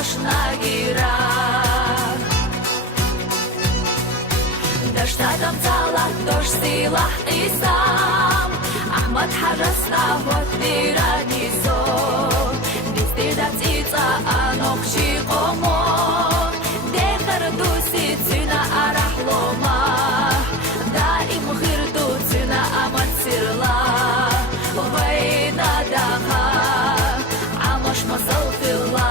машнагира Даштадам цала дождь сила и сам Ахмад хажаста вот тиранизо Бистида цица анокши комо Дехар дуси цина арахлома Да им хирду цина амат сирла Вайна даха амаш масал филла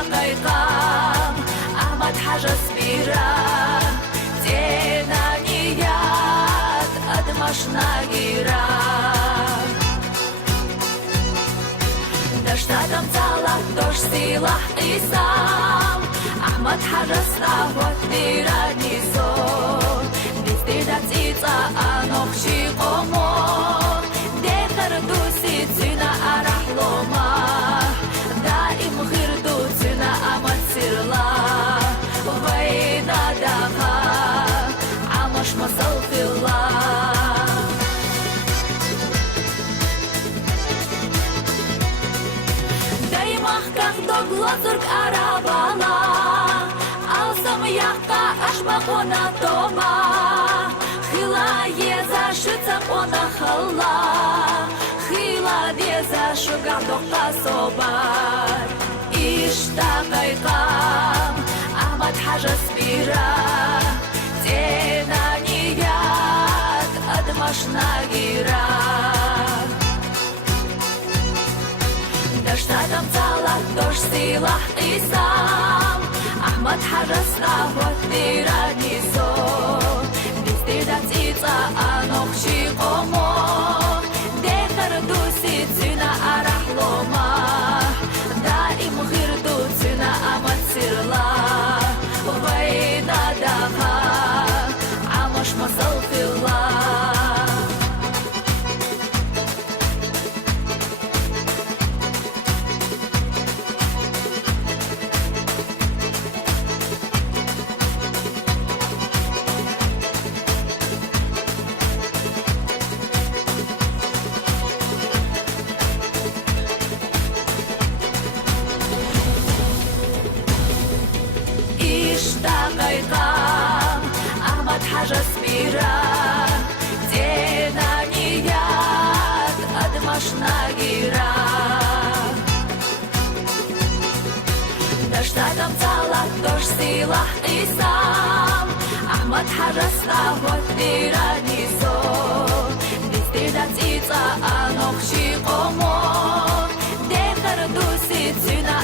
Иштагайкам Ахмад хажа спира Тенаният Адмашнагира Даштадам цала дождь сила и сам Ахмад хажа ставот тиранизо Бистида цица анокши комо Дехар дуси цина арахлома Да им хирду цина амат сирла Вайна даха амаш масал филла Даймах кахто глазурк арабала Алсам яхта ашбахона тома Хила еза шица пона халла Хила деза шугар дохта собар Иштагайкам Ахмад хажа спира Тенаният Адмашнагира Даштадам цала дождь сила и сам Ахмад хажа ставот тиранизо Бистида цица анокши комо Дехар дуси цина арахлома Да им хирду цина амат сирла Вайна даха амаш масал филла Иштагайкам Ахмад хажа спира Тенаният Адмашнагира Даштадам цала дождь сила и сам Ахмад хажа ставот тиранизо Бистида цица анокши комо Дехар дуси цина